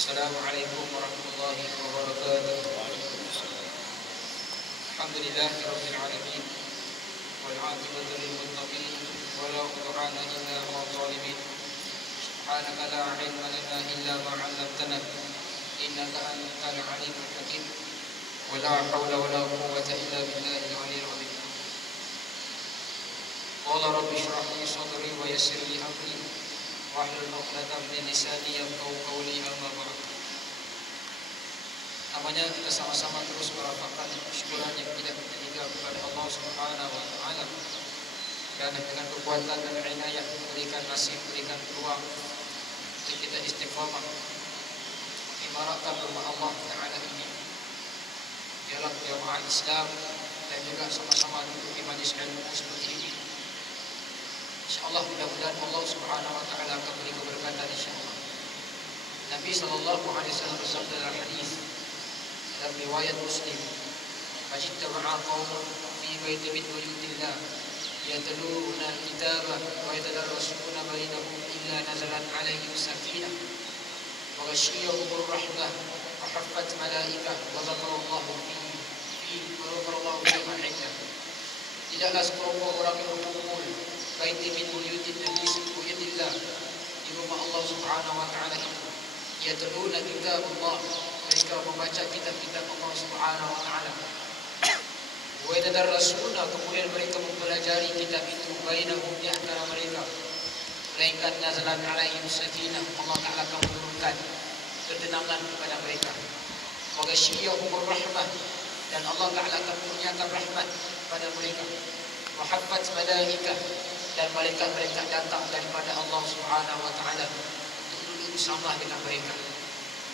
Assalamualaikum warahmatullahi wabarakatuh. Alhamdulillahirabbil alamin wal 'aqibatu lil muttaqin wa la udwana illa 'alal zalimin. Subhanaka la 'ilma lana illa ma 'allamtana innaka antal 'alimul hakim. Wa la haula wa la quwwata illa billahil 'aliyyil 'azim. Qala rabbi shrah li sadri wa yassir li amri wahlul 'uqdatam min lisani yafqahu qawli, amma ba'd. Namanya kita sama-sama terus merapatkan syukuran yang tidak terhingga kepada Allah Subhanahu wa taala. Dan dengan kekuatan dan inayah berikan nasib, berikan peluang untuk kita istiqamah ibaratkan rumah Allah Taala ini dalam jamaah Islam dan juga sama-sama duduk di majlis ilmu seperti ini. InsyaAllah mudah-mudahan Allah Subhanahu wa taala akan beri keberkatan insyaAllah. Nabi sallallahu alaihi wasallam bersabda dalam hadis dalam riwayat Muslim, "Majtama'a qaumun fi baitin min buyutillah yatluna al-kitaba wa yatadarrasuna bainahum illa nazalat 'alaihim sakinah wa ghashiyahumur rahmah wa haffat malaikah wa dzakarallahu fi man 'indah." Tidaklah sekelompok orang yang berkumpul baitin min buyutillah di rumah Allah Subhanahu wa taala itu, yatluna kitabullah, mereka membaca kitab-kitab Allah Subhanahu wa taala, wa yatadarrasuna, kemudian mereka mempelajari kitab itu, bainahum, di antara mereka, melainkan nazalat alaihim sakinah, Allah taala akan menurunkan ketenangan kepada mereka, wa ghashiyahumur rahmah, dan Allah taala akan menurunkan rahmat pada mereka, wa haffat malaikah, dan malaikat-malaikat datang daripada Allah Subhanahu wa taala untuk duduk bersama dengan mereka,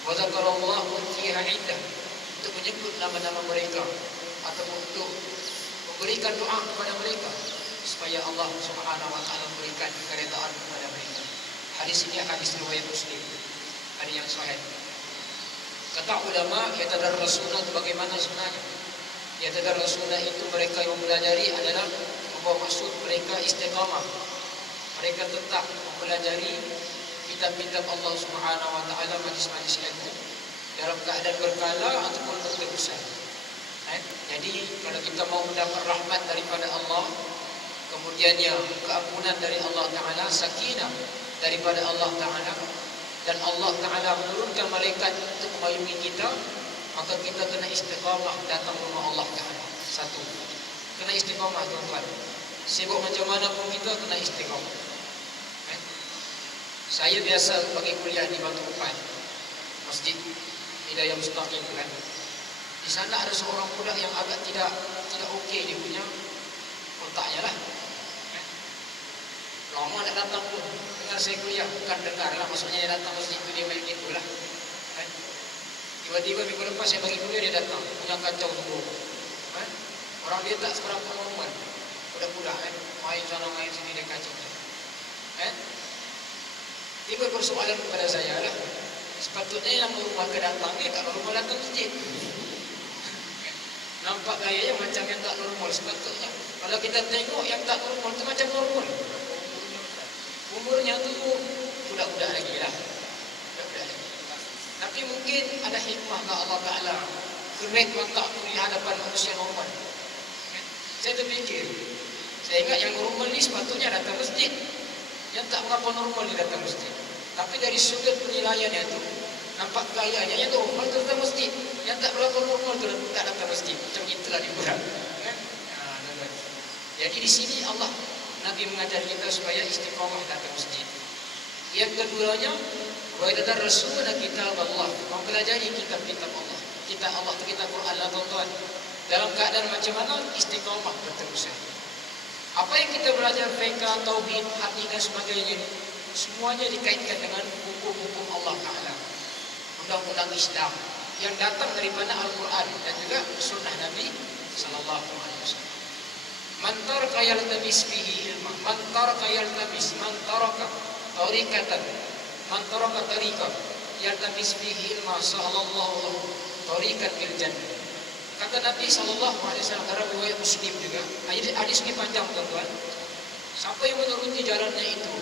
wa dzakarallahu fiha 'indah, untuk menyebut nama-nama mereka ataupun untuk memberikan doa kepada mereka supaya Allah Subhanahu wa taala memberikan keredaan kepada mereka. Hadis ini hadis riwayat Muslim, hadis yang sahih. Kata ulama, yatadarrasuna itu bagaimana sebenarnya? Yatadarrasuna itu mereka yang mempelajari adalah membawa maksud mereka istiqamah. Mereka tetap mempelajari kitab-kitab Allah Subhanahu wa taala, majlis-majlis ilmu dalam keadaan berkala ataupun berterusan. Jadi kalau kita mau mendapat rahmat daripada Allah, kemudiannya keampunan dari Allah taala, sakinah daripada Allah taala, dan Allah taala menurunkan malaikat untuk memayungi kita, maka kita kena istiqamah datang rumah Allah taala. Satu, kena istiqamah tuan-tuan. Sibuk macam mana pun kita kena istiqamah. Saya biasa bagi kuliah di Batu Upan, Masjid Hidayah Mustaqim kan. Di sana ada seorang budak yang agak tidak okey, dia punya otaknya lah. Lama nak datang pun dengar saya kuliah, bukan dengar lah, maksudnya dia datang masjid itu dia main gitu lah. Tiba-tiba minggu lepas saya bagi kuliah, dia datang punya kacau semua. Orang dia tak seberapa normal, budak-budak main sana main sini, dia kacau. Tiba persoalan kepada saya lah, sepatutnya yang rumah kedatang ni tak normal datang masjid. Nampak gayanya macam yang tak normal. Sepatutnya kalau kita tengok yang tak normal tu macam normal. Umurnya tu budak-budak lagi lah, budak-budak lagi. Tapi mungkin ada hikmah ke Allah Ta'ala, kerek watak di hadapan manusia normal. Saya terfikir, saya ingat yang normal ni sepatutnya datang masjid, yang tak berapa normal ni datang masjid. Tapi dari sudut penilaiannya tu, nampak gayanya yang normal tu datang masjid, yang tak berapa normal tu tak datang masjid. Macam itulah dibuat. Jadi di sini Allah, Nabi mengajar kita supaya istiqamah datang masjid. Yang keduanya, wa yatadarrasuna kitab Allah, mempelajari kitab-kitab Allah. Kitab Allah itu kitab Quran lah tuan-tuan. Dalam keadaan macam mana? Istiqamah berterusan. Apa yang kita belajar fiqh, tauhid, hadis dan sebagainya, semuanya dikaitkan dengan hukum-hukum Allah Ta'ala, undang-undang Islam yang datang daripada Al-Quran dan juga sunnah Nabi sallallahu alaihi wasallam. Man taraka yaltabis bihi ilma, man taraka yaltabis, man taraka tariqatan, man taraka tariqah yaltabis bihi ilma, sallallahu lahu tariqan fil jannah. Kata Nabi sallallahu alaihi wasallam dalam riwayat Muslim juga. Hadis ini panjang tuan-tuan. Siapa yang menuruti jalannya itu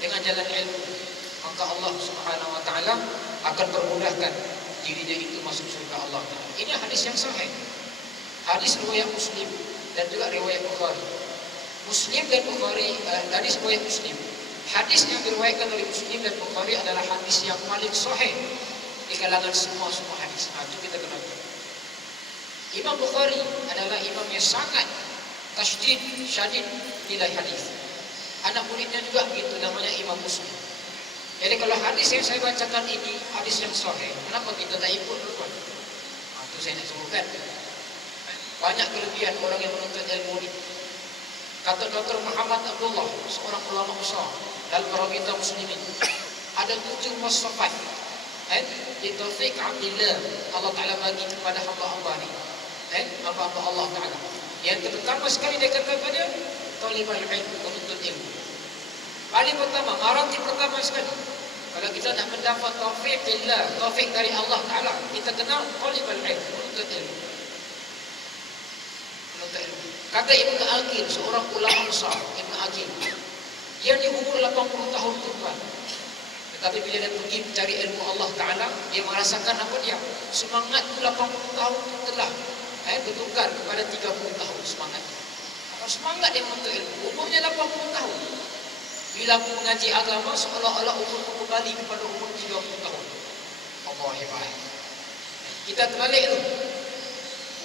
dengan jalan ilmu, maka Allah Subhanahu wa taala akan permudahkan dirinya itu masuk surga Allah Ta'ala. Ini hadis yang sahih. Hadis riwayat Muslim dan juga riwayat Bukhari. Muslim dan Bukhari, hadis riwayat Muslim. Hadis yang diriwayatkan oleh Muslim dan Bukhari adalah hadis yang paling sahih di kalangan semua hadis. Itu kita kenal. Imam Bukhari adalah imam yang sangat tasydid, syadid nilai hadis. Anak muridnya juga begitu, namanya Imam Muslim. Jadi kalau hadis yang saya bacakan ini hadis yang sahih, kenapa kita tak ikut dulu? Itu saya nak sebutkan. Banyak kelebihan orang yang menuntut ilmu ini. Kata Dr. Muhammad Abdullah, seorang ulama besar dalam Rabita Muslimin, ada 7 wasfat di taufik Abdillah Allah Ta'ala bagi kepada hamba-hamba ni, hamba-hamba Allah Ta'ala. Yang pertama sekali dia kata pada talibul ilmu, menuntut ilmu. Paling pertama, maratib pertama sekali, kalau kita nak mendapat taufik billah, taufik dari Allah Ta'ala, kita kenal talibul ilmu, menuntut ilmu. Kata Ibn Aqil, seorang ulama besar, Ibn Aqil, dia di umur 80 tahun tuan. Tetapi bila dia pergi mencari ilmu Allah Ta'ala, dia merasakan apa dia? Semangat 80 tahun telah bertukar kepada 30 tahun semangat. Semangat dia menuntut ilmu, umurnya 80 tahun. Bila mengaji agama, seolah-olah umur kembali kepada umur 30 tahun. Allah hebat. Kita terbalik tu.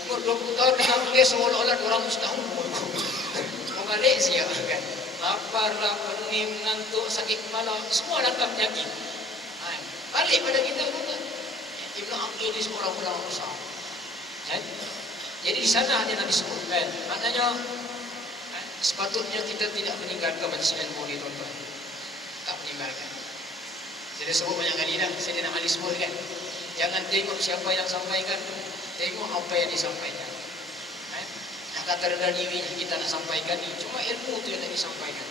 Umur 20 tahun dengan boleh seolah-olah orang setahun umur. Membalik siap kan. Lapar, pening, mengantuk, sakit kepala, semua datang penyakit. Balik pada kita kan. Ibn Aqil ni seorang ulama besar. Jadi di sana dia nak disebutkan. Maknanya sepatutnya kita tidak meninggalkan majlis ilmu ni tuan-tuan. Tak meninggalkan. Saya dah sebut banyak kali dah. Saya nak ahli sebut kan. Jangan tengok siapa yang sampaikan, tengok apa yang disampaikan. Nak kata rendah diri kita nak sampaikan ni, cuma ilmu tu yang nak disampaikan.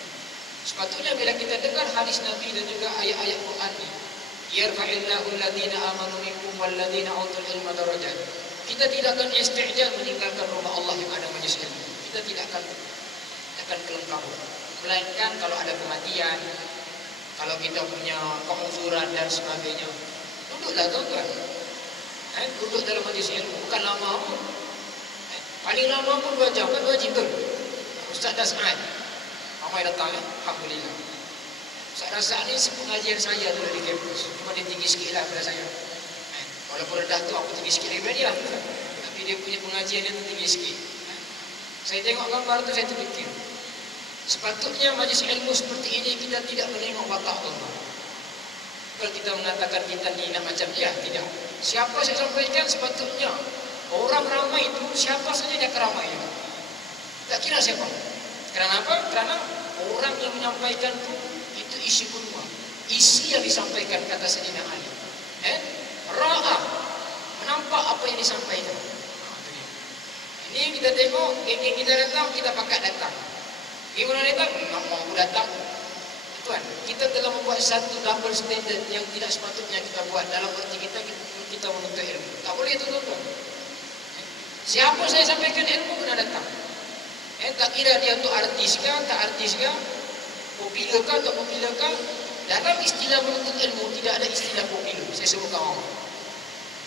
Sepatutnya bila kita dengar hadis Nabi dan juga ayat-ayat Quran ni, yarfa'illahu alladhina amanu minkum walladhina utul ilma darajat. Kita tidak akan isti'jal meninggalkan rumah Allah yang ada majlis ilmu. Kita tidak akan kelengkapan. Melainkan kalau ada kematian, kalau kita punya keuzuran dan sebagainya, duduklah tuan-tuan. Duduk dalam majlis ilmu, bukan lama pun. Paling lama pun 2 jam, kan wajib tu. Ustaz Das'ad, ramai datang alhamdulillah. Ustaz Das'ad ni pengajian saya tu di kampus, cuma dia tinggi sikit lah pada saya. Walaupun rendah tu aku tinggi sikit daripada dia, tapi dia punya pengajian dia tu tinggi sikit. Saya tengok gambar tu, saya terfikir, sepatutnya majlis ilmu seperti ini kita tidak menengok watak tuan-tuan. Kalau kita mengatakan kita ni nak macam dia, tidak. Siapa saya sampaikan sepatutnya orang ramai itu, siapa saja dia keramai. Tak kira siapa. Kerana apa? Kerana orang yang menyampaikan itu isi kurma. Isi yang disampaikan, kata Sayyidina Ali. Ra'ah, menampak apa yang disampaikan. Ini kita tengok, geng-geng kita datang, kita pakat datang. Gimana datang? Tak mau datang. Tuan, kita telah membuat satu double standard yang tidak sepatutnya kita buat dalam erti kita menuntut ilmu. Tak boleh itu tuan-tuan. Siapa saya sampaikan ilmu kena datang. Tak kira dia tu artis ke, tak artis ke, popular ke, tak popular ke. Dalam istilah menuntut ilmu tidak ada istilah popular. Saya sebutkan awak.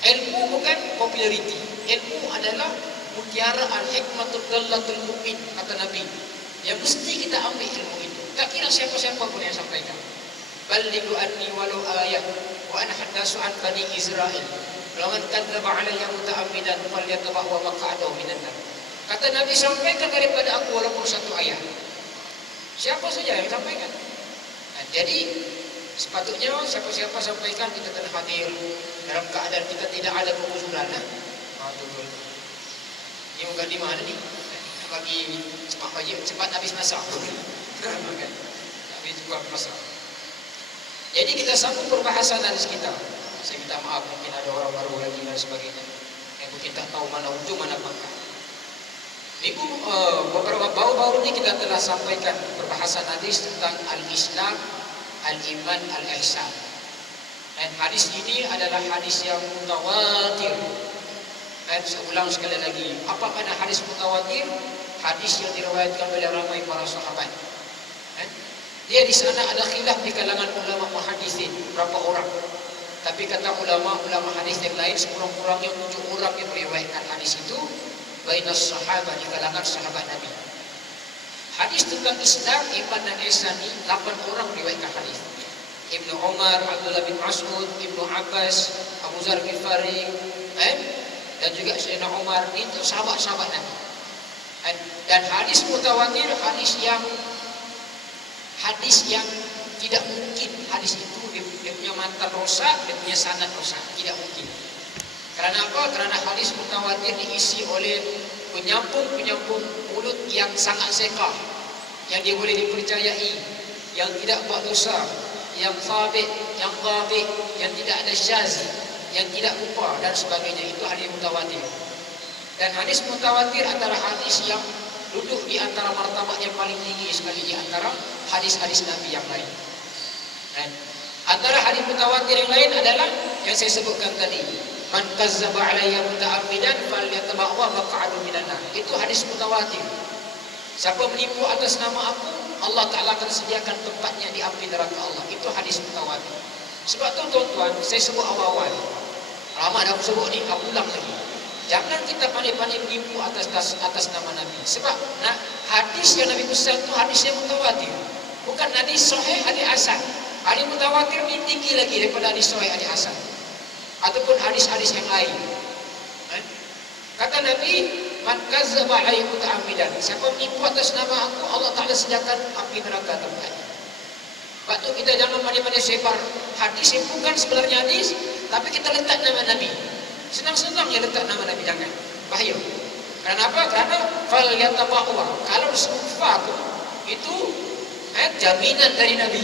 Ilmu bukan populariti. Ilmu adalah mutiara al-hikmatul dallatul mu'min, kata Nabi. Yang mesti kita ambil ilmu itu. Tak kira siapa-siapa pun yang sampaikan. Ballighu anni walau ayat wa ana haddatsu an bani Israil. Lawan kadzdzaba alayya muta'ammidan falyatabawwa maq'adahu minan nar. Kata Nabi, sampaikan daripada aku walaupun satu ayat. Siapa saja yang sampaikan. Jadi sepatutnya siapa-siapa sampaikan kita telah hadir dalam keadaan kita tidak ada keuzuran. Ini bukan di mana ni? Bagi cepat habis masa. Habis juga masa. Jadi kita sambung perbahasan dari kita. Saya minta maaf mungkin ada orang baru lagi dan sebagainya yang mungkin tak tahu mana ujung mana pangkal. Minggu beberapa baru-baru ini kita telah sampaikan perbahasan hadis tentang al-Islam, al-Iman, al-Ihsan. Dan hadis ini adalah hadis yang mutawatir. Dan saya ulang sekali lagi, apa makna hadis mutawatir? Hadis yang diriwayatkan oleh ramai para sahabat. Dia di sana ada khilaf di kalangan ulama muhaddisin, berapa orang. Tapi kata ulama hadis yang lain, sekurang-kurangnya 7 orang yang meriwayatkan hadis itu bainas sahabat, di kalangan sahabat Nabi. Hadis tentang Islam, iman dan ihsan ini 8 orang meriwayatkan hadis. Ibnu Umar, Abdullah bin Mas'ud, Ibnu Abbas, Abu Dzar Ghifari, dan juga Sayyidina Umar, itu sahabat-sahabat Nabi. Dan hadis mutawatir, hadis yang tidak mungkin hadis itu dia punya matan rosak, dia punya sanad rosak, tidak mungkin. Karena apa? Karena hadis mutawatir diisi oleh penyambung mulut yang sangat sekah, yang dia boleh dipercayai, yang tidak buat dosa, yang sabit, yang dhabit, yang tidak ada syaz, yang tidak lupa dan sebagainya. Itu hadis mutawatir. Dan hadis mutawatir antara hadis yang duduk di antara martabat yang paling tinggi sekali di antara hadis-hadis Nabi yang lain. Dan antara hadis mutawatir yang lain adalah yang saya sebutkan tadi, man kazzaba alayya muta'ammidan falyatabawwa maq'adahu minan nar. Itu hadis mutawatir. Siapa menipu atas nama aku, Allah Ta'ala akan sediakan tempatnya di api neraka Allah. Itu hadis mutawatir. Sebab tu tuan-tuan, saya sebut awal-awal, lama dah aku sebut ni, aku ulang lagi. Jangan kita pandai-pandai menipu atas nama Nabi. Sebab hadis yang Nabi pesan itu hadis yang mutawatir, bukan hadis sahih, hadis hasan. Hadis mutawatir ni tinggi lagi daripada hadis sahih, hadis hasan, ataupun hadis-hadis yang lain. Kata Nabi, man kazzaba alayya muta'ammidan, siapa menipu atas nama aku, Allah Ta'ala sediakan api neraka tempatnya. Sebab tu kita jangan pandai-pandai sebar hadis yang bukan sebenarnya hadis, tapi kita letak nama Nabi. Senang-senang ya letak nama Nabi, jangan. Bahaya. Kenapa? Karena fal yatabawwa, kalau sufa itu jaminan dari Nabi.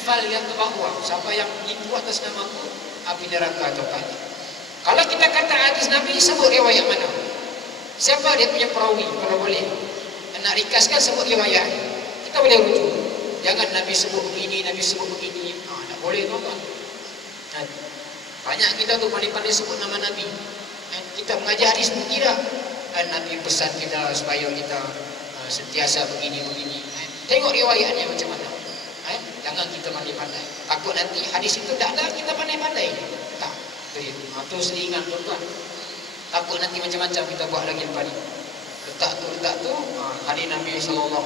Fal yatabawwa, siapa yang menipu atas namaku, api neraka tempatnya. Kalau kita kata hadis Nabi, sebut riwayat mana? Siapa dia punya perawi? Kalau boleh nak ringkaskan, sebut riwayat. Kita boleh rujuk. Jangan Nabi sebut begini, Nabi sebut begini. Tak boleh, tuan-tuan. Banyak kita tu pandai-pandai sebut nama Nabi. Kita mengajar hadis pun tidak. Nabi pesan kita supaya kita sentiasa begini-begini. Tengok riwayatnya macam mana. Jangan kita pandai-pandai. Takut nanti hadis itu tak ada, kita pandai-pandai. Tak. Itu selingan, tuan-tuan. Takut nanti macam-macam kita buat lagi lepas ni. Letak tu hadis Nabi SAW.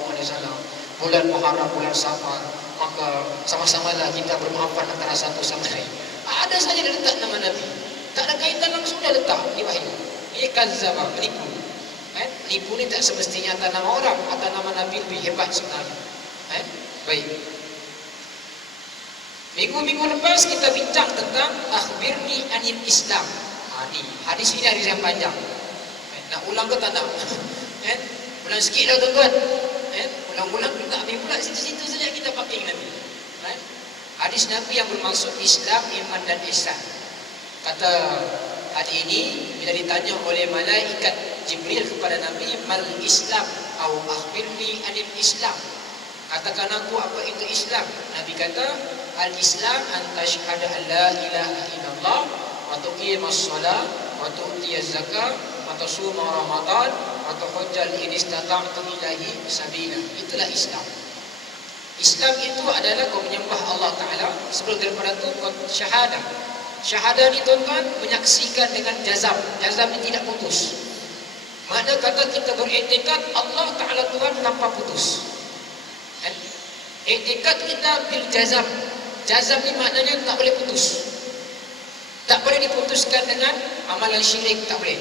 Bulan Muharram, bulan Safar, maka sama-samalah kita bermaafan antara satu sama lain. Ada saja dia letak nama Nabi, tak ada kaitan langsung, dia letak di wahyu. Ini kazzaba, penipu. Penipu ni tak semestinya atas nama orang, atas nama Nabi lebih hebat sebenarnya. Baik. Minggu-minggu lepas kita bincang tentang akhbirni anil Islam. Hadis ini hadis yang panjang. Nak ulang ke tak nak? Ulang sikit lah tuan-tuan. Ulang-ulang tak habis pula, situ-situ saja kita pakai Nabi. Hadis Nabi yang bermaksud Islam, iman dan ihsan. Kata hadis ini bila ditanya oleh malaikat Jibril kepada Nabi, mal Islam au akhbirni anil Islam. Katakan aku apa itu Islam. Nabi kata, al-Islam an tashhadu an la ilaha illallah wa tuqimas shalah wa tu'tiyaz zakah wa tasuma ramadan wa tuhajjal in istata'ta ilahi sabila. Itulah Islam. Islam itu adalah kau menyembah Allah Ta'ala. Sebelum daripada itu kau syahadah. Syahadah ni tuan-tuan menyaksikan dengan jazam. Jazam ni tidak putus. Mana kata kita beriktikad Allah Ta'ala Tuhan tanpa putus. Iktikad kita bil jazam. Jazam ni maknanya tak boleh putus. Tak boleh diputuskan dengan amalan syirik, tak boleh.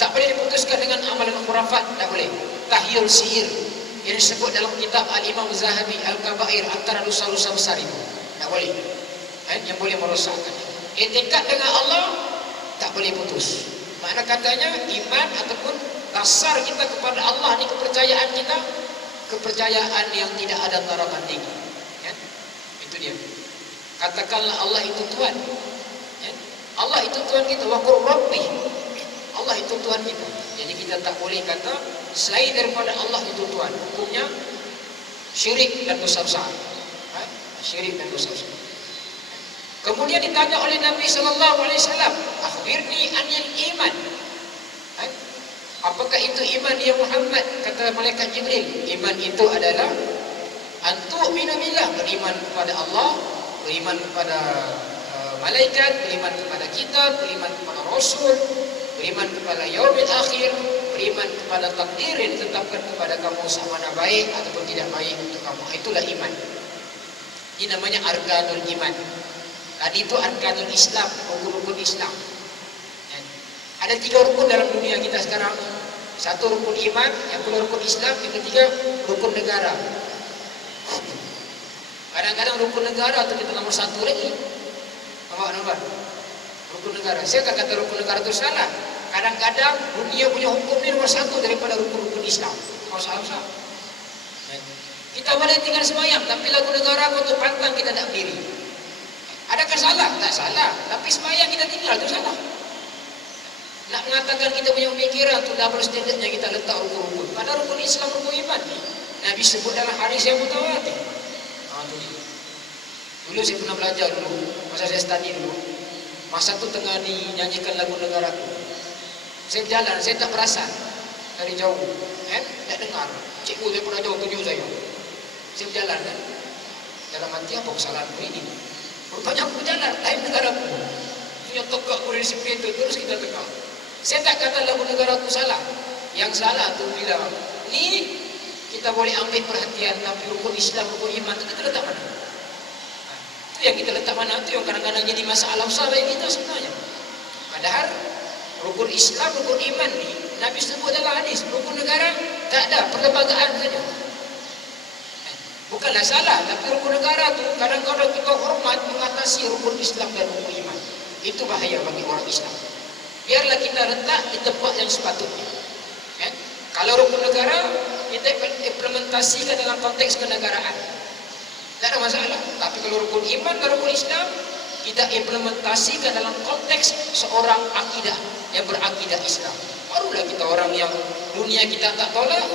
Tak boleh diputuskan dengan amalan khurafat, tak boleh. Tahyul sihir yang disebut dalam kitab Al-Imam Zahabi Al-Kabair, antara dosa-dosa besar itu tak boleh. Yang boleh merosakkan. Iktikad dengan Allah tak boleh putus. Makna katanya iman ataupun dasar kita kepada Allah ni, kepercayaan kita, kepercayaan yang tidak ada tara banding. Itu dia. Katakanlah Allah itu Tuhan. Allah itu Tuhan kita. Wa qur rabbi. Allah itu Tuhan kita. Jadi kita tak boleh kata selain daripada Allah itu Tuhan. Hukumnya syirik dan dosa besar. Syirik dan dosa besar. Kemudian ditanya oleh Nabi SAW, akhbirni anil iman. Apakah itu iman ya Muhammad? Kata malaikat Jibril, iman itu adalah antu'minu billah, beriman kepada Allah, beriman kepada malaikat, beriman kepada kitab, beriman kepada rasul, beriman kepada yaumil akhir, beriman kepada takdir yang ditetapkan kepada kamu sama ada baik ataupun tidak baik untuk kamu. Itulah iman. Ini namanya arkanul iman. Tadi itu arkanul Islam, rukun-rukun Islam. Ada 3 rukun dalam dunia kita sekarang. 1 rukun iman, yang kedua rukun Islam, yang ketiga rukun negara. Kadang-kadang rukun negara itu kita nomor 1 lagi. Nampak? Rukun negara. Saya tak kata rukun negara itu salah. Kadang-kadang dunia punya hukum ini nomor 1 daripada rukun-rukun Islam. Kalau salah. Kita boleh tinggal sembahyang, tapi lagu negara untuk pantang kita tak berdiri. Adakah salah? Tak salah. Tapi sembahyang kita tinggal itu salah. Nak mengatakan kita punya pemikiran itu double standardnya kita letak rukun-rukun. Pada rukun Islam, rukun iman ni Nabi sebut dalam hadis yang mutawatir. Dulu saya pernah belajar dulu, masa saya study dulu. Masa tu tengah dinyanyikan lagu negaraku. Saya berjalan, saya tak perasan dari jauh, tak dengar. Cikgu saya pernah jauh tunjuk saya. Saya berjalan kan. Dalam hati apa kesalahanku ini? Rupanya aku berjalan, time negaraku. Punya tegak aku dari seperti itu, terus kita tegak. Saya tak kata lagu negaraku salah. Yang salah tu bila ni kita boleh ambil perhatian, tapi rukun Islam, rukun iman itu kita letak mana? Itu yang kita letak mana, itu yang kadang-kadang jadi masalah besar bagi kita sebenarnya. Padahal rukun Islam, rukun iman ni Nabi sebut dalam hadis. Rukun negara tak ada, perlembagaan saja. Bukanlah salah, tapi rukun negara tu kadang-kadang kita hormat mengatasi rukun Islam dan rukun iman. Itu bahaya bagi orang Islam. Biarlah kita letak di tempat yang sepatutnya. Kalau rukun negara, kita implementasikan dalam konteks kenegaraan. Tak ada masalah. Tapi kalau rukun iman dan rukun Islam, kita implementasikan dalam konteks seorang akidah yang berakidah Islam. Barulah kita orang yang dunia kita tak tolak,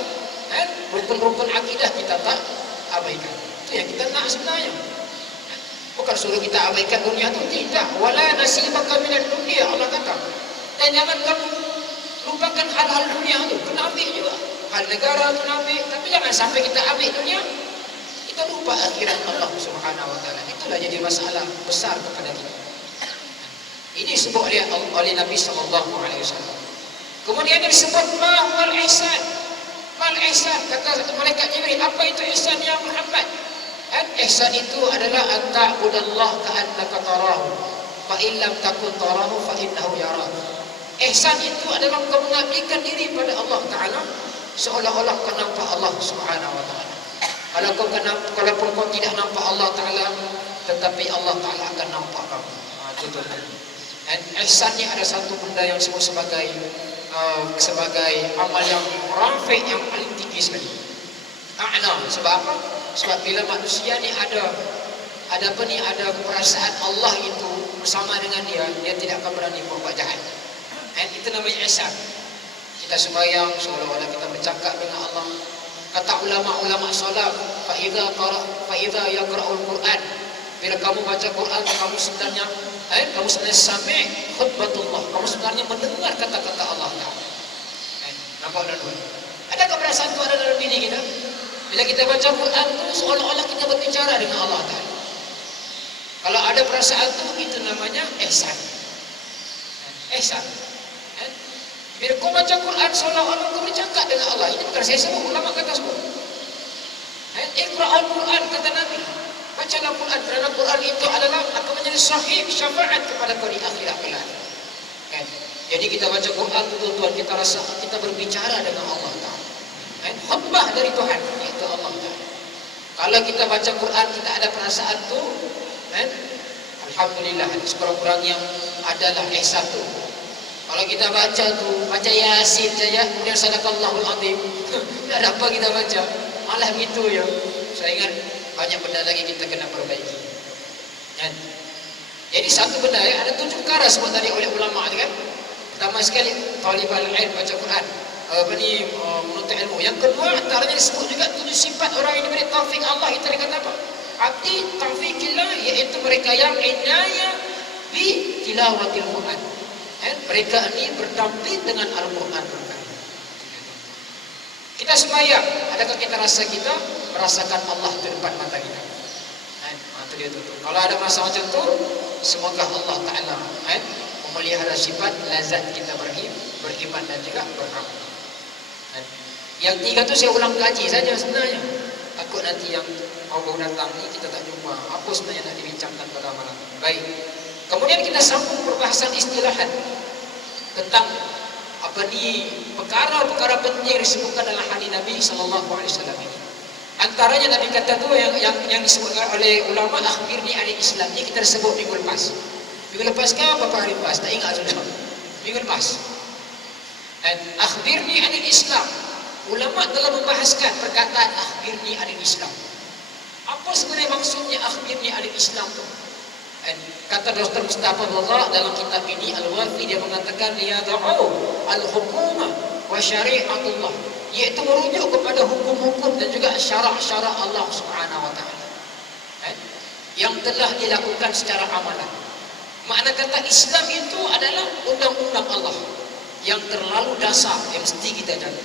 rukun-rukun akidah kita tak abaikan. Itu yang kita nak sebenarnya. Bukan suruh kita abaikan dunia itu, tidak. Wala nasibaka minad dunia, Allah kata. Dan jangan kamu lupakan hal-hal dunia itu, kena ambil juga. Hal negara itu kena ambil, tapi jangan sampai kita ambil dunia, kita lupa akhirat Allah Subhanahu Wa Taala. Itulah jadi masalah besar kepada kita. Ini disebut oleh Nabi Sallallahu Alaihi Wasallam. Kemudian disebut ma'al ihsan. Mal ihsan, kata malaikat Jibril, apa itu ihsan ya Muhammad? Ihsan itu adalah anta'budallah ka'annaka tarahu, fa in lam takun tarahu fa innahu yarahu. Ihsan itu adalah kau mengabdikan diri pada Allah Ta'ala seolah-olah kau nampak Allah Subhanahu Wa Ta'ala. Kalaupun kau tidak nampak Allah Ta'ala, tetapi Allah Ta'ala akan nampak kamu. Dan ihsan ni ada satu benda yang disebut sebagai amal yang rafi', yang paling tinggi sekali. A'la. Sebab apa? Sebab bila manusia ni ada perasaan Allah itu bersama dengan dia tidak akan berani berbuat jahat. Itu namanya ihsan. Kita sembahyang seolah-olah kita bercakap dengan Allah. Kata ulama-ulama salaf, fa idza yaqra'ul Quran, bila kamu baca Quran, kamu sebenarnya sami' khutbatullah. Kamu sebenarnya mendengar kata-kata Allah Taala. Nampak tuan-tuan? Adakah perasaan itu ada dalam diri kita? Bila kita baca Quran itu seolah-olah kita berbicara dengan Allah Taala. Kalau ada perasaan itu namanya ihsan. Ihsan. Bila kau baca Quran seolah-olah kau bercakap dengan Allah. Ini bukan saya sebut, ulama kata sebut. Iqra'ul Quran, kata Nabi. Bacalah Quran, kerana Quran itu adalah akan menjadi sahib syafaat kepada kau di akhirat kelak. Jadi kita baca Quran itu tuan, kita rasa kita berbicara dengan Allah Ta'ala. Khutbah dari Tuhan, itu Allah Ta'ala. Kalau kita baca Quran kita ada perasaan tu, alhamdulillah, sekurang-kurangnya adalah ihsan tu. Kalau kita baca Yasin saja, kemudian sadaqallahul azim, tak ada apa kita baca, malah begitu ya. Saya ingat banyak benda lagi kita kena perbaiki. Jadi satu benda ada 7 perkara sebut tadi oleh ulama kan. Pertama sekali talibul ilm baca Quran, menuntut ilmu. Yang kedua antaranya disebut juga 7 sifat orang yang diberi taufik Allah. Itu dikata apa? Abdi taufikillah, iaitu mereka yang inayah bi tilawatil Quran. Mereka ini berdamping dengan Al-Quran. Kita sembahyang, adakah kita merasakan Allah di depan mata kita? Itu dia tu. Kalau ada masa macam tu, semoga Allah Ta'ala memelihara sifat lazat kita beriman dan juga beramal. Yang tiga tu saya ulang kaji saja sebenarnya. Takut nanti yang Allah datang ni kita tak jumpa apa sebenarnya nak dibincangkan pada malam. Baik. Kemudian kita sambung perbahasan istilahan tentang apa ni perkara-perkara penting yang disebutkan dalam hadis Nabi sallallahu alaihi wasallam ini. Antaranya Nabi kata tu yang disebutkan oleh ulama, akhbirni anil Islam. Ni kita sebut minggu lepas. Minggu lepas ke apa hari lepas? Tak ingat sudah. Minggu lepas. Dan akhbirni anil Islam. Ulama telah membahaskan perkataan akhbirni anil Islam. Apa sebenarnya maksudnya akhbirni anil Islam tu? Dan kata Dr. Mustafa Allah dalam kitab ini Al-Wafi, dia mengatakan liyada'u al-hukumah wa syari'atullah, iaitu merujuk kepada hukum-hukum dan juga syarak-syarak Allah Subhanahu wa taala yang telah dilakukan secara amalan. Makna kata Islam itu adalah undang-undang Allah yang terlalu dasar yang mesti kita jaga.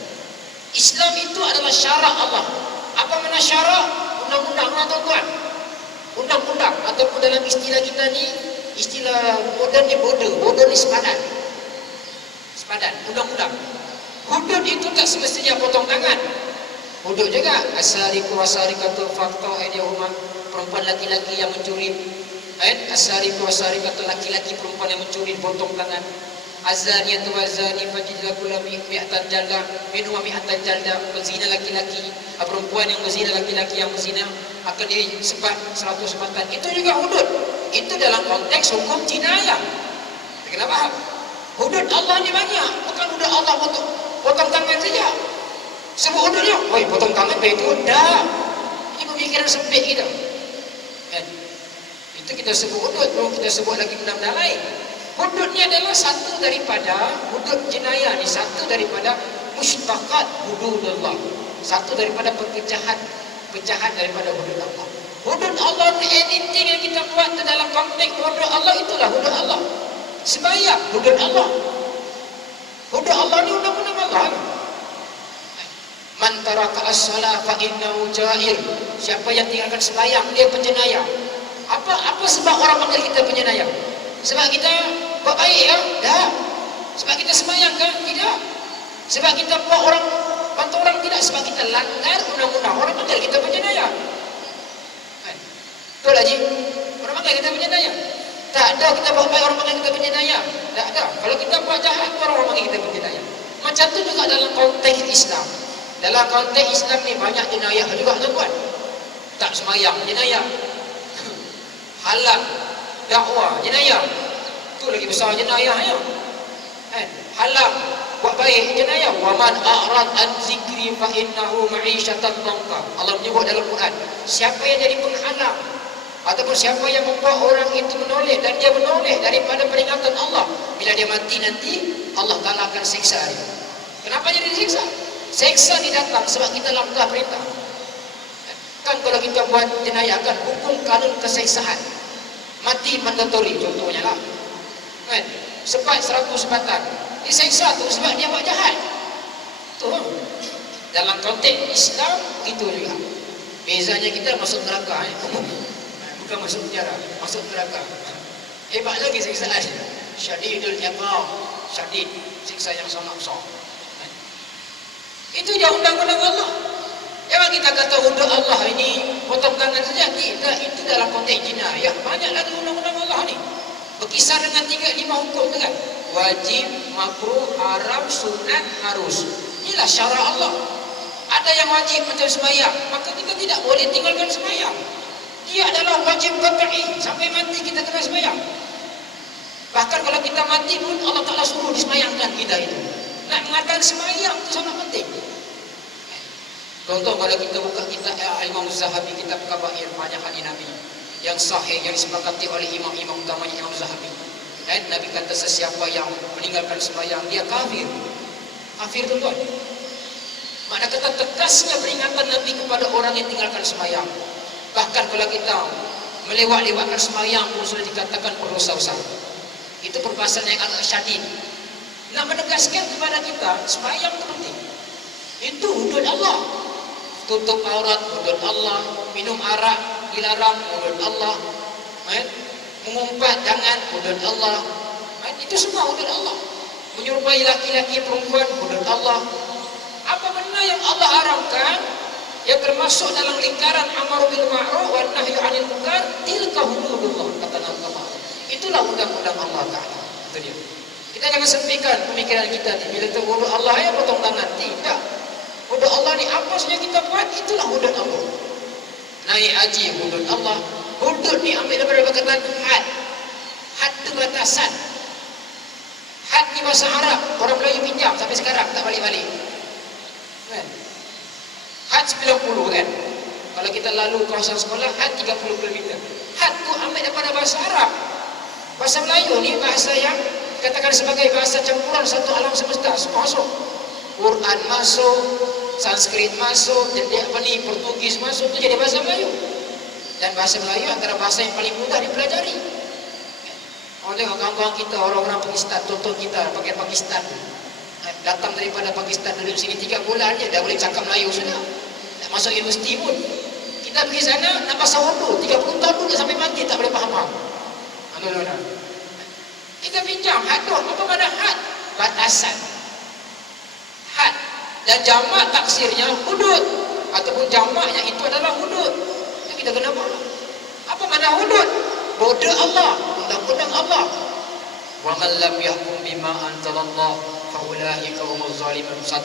Islam itu adalah syarak Allah. Apa makna syarak? Undang-undang lah tuan-tuan. Undang-undang ataupun dalam istilah kita ni, istilah moden ni bodoh ni sepadan, undang-undang. Hudud itu tak semestinya potong tangan. Hudud juga asariku asarikatu faqta aydihuma, perempuan laki-laki yang mencuri. Asariku asarikatu, laki-laki perempuan yang mencuri potong tangan. Azaniyatu wazani fajidlaku mi'atan jalda minhu mi'atan jalda, penzina laki-laki, perempuan yang berzina, laki-laki yang berzina akan disebat 100 sebatan. Itu juga hudud. Itu dalam konteks hukum jinayah. Kita faham? Hudud Allah ni banyak. Bukan hudud Allah potong tangan saja. Sebut hududnya, oi potong tangan baik itu dah. Ini pemikiran sempit kita. Itu kita sebut hudud, belum kita sebut lagi benda-benda lain. Hudud ni adalah satu daripada hudud jenayah ni, satu daripada mustaqat hududullah, satu daripada pecahan daripada hudud Allah. Hudud Allah ni anything yang kita buat dalam konteks hudud Allah, itulah hudud Allah. Sembahyang hudud Allah. Hudud Allah ni undang-undang Allah. Man taraka as-salah fa innahu ja'ir. Siapa yang tinggalkan sembahyang dia penjenayah. Apa sebab orang panggil kita penjenayah? Sebab kita buat baik ya? Tak. Sebab kita sembahyang kan? Tidak. Sebab kita buat orang, bantu orang? Tidak. Sebab kita langgar undang-undang. Orang panggil kita penjenayah. Betul Haji? Orang panggil kita penjenayah? Tak ada kita buat baik orang panggil kita penjenayah. Tak ada. Kalau kita buat jahat orang panggil kita penjenayah. Macam tu juga dalam konteks Islam. Dalam konteks Islam ni banyak jenayah juga tuan-tuan. Tak sembahyang jenayah. Halal dakwah jenayah. Tu lagi besar jenayahnya. Halal buat baik jenayah. Wa man a'rad an zikri fa innahu ma'isyatan dhanka. Allah menyebut dalam Quran, siapa yang jadi penghalang ataupun siapa yang membuat orang itu menoleh dan dia menoleh daripada peringatan Allah, bila dia mati nanti Allah Ta'ala akan siksa dia. Kenapa jadi disiksa? Siksa ni datang sebab kita langgar perintah. Kan kalau kita buat jenayah kan hukum kanun keseksaan, mati mandatori contohnya lah kan, sebat 100 sebatan, diseksa tu sebab dia buat jahat tu. Dalam konteks Islam itu juga bezanya. Kita masuk neraka bukan masuk penjara, masuk neraka. Hebat lagi siksaan, syadidul iqab, syadid, siksa yang sangat besar. Itu dia undang-undang Allah. Jangan kita kata hudud Allah ini potong tangan saja. Tidak, itu dalam konteks jinayah. Banyak lagi undang-undang Allah ni. Berkisar dengan 3-5 hukum tu kan. Wajib, makruh, haram, sunat, harus. Inilah syarak Allah. Ada yang wajib macam sembahyang, maka kita tidak boleh tinggalkan sembahyang. Dia adalah wajib qat'i. Sampai mati kita kena sembahyang. Bahkan kalau kita mati pun Allah Ta'ala suruh disembahyangkan kita itu. Nak mengatakan sembahyang itu sangat penting. Contoh kalau kita buka kitab Imam Zahabi, kitab Kabair, banyak hadis Nabi yang sahih yang disepakati oleh imam-imam utamanya Imam Zahabi. Dan Nabi kata sesiapa yang meninggalkan sembahyang dia kafir. Kafir tuan-tuan. Makna kata tegasnya peringatan Nabi kepada orang yang tinggalkan sembahyang. Bahkan kalau kita melewat-lewatkan sembahyang pun sudah dikatakan berdosa besar. Itu perbahasan yang agak syadid. Nak menegaskan kepada kita sembahyang itu penting. Itu hudud Allah. Tutup aurat hudud Allah, minum arak dilarang hudud Allah. Mengumpat tangan, hudud Allah. Itu semua hudud Allah. Menyerupai laki-laki perempuan, hudud Allah. Apa benda yang Allah haramkan, yang termasuk dalam lingkaran amar bil ma'ruf wa nahyi 'anil munkar, tilka hududullah, kata Nabi Muhammad. Itulah undang-undang Allah Taala. Itu dia. Kita jangan sepikan pemikiran kita ni. Bila itu hudud Allah ya potong tangan. Tidak. Hudud Allah ni apa saja kita buat, itulah hudud Allah. Naik haji, hudud Allah. Hudud ni ambil daripada perkataan had. Had itu batasan. Had ni bahasa Arab. Orang Melayu pinjam sampai sekarang tak balik-balik. Kan? Had 90 kan. Kalau kita lalu kawasan sekolah, had 30 km. Had tu ambil daripada bahasa Arab. Bahasa Melayu ni bahasa yang katakan sebagai bahasa campuran satu alam semesta. Semua masuk. Quran masuk, Sanskrit masuk, jadi apa ni, Portugis masuk, itu jadi bahasa Melayu. Dan bahasa Melayu antara bahasa yang paling mudah dipelajari. Oleh kawan-kawan kita, orang-orang Pakistan, contoh kita pakai Pakistan, datang daripada Pakistan duduk sini 3 bulan je dah boleh cakap Melayu sudah. Nak masuk universiti pun. Kita pergi sana nak pasang wudu 30 tahun dulu sampai mati tak boleh faham. Kita pinjam had tu. Apa makna had? Batasan. Had. Dan jamak taksirnya hudud. Ataupun jamaknya itu adalah hudud. Itu kita kena faham. Apa makna hudud? Border Allah, undang-undang Allah. Wa man lam yahkum bima anzalallah fa ulaika humuz zalimun. 1.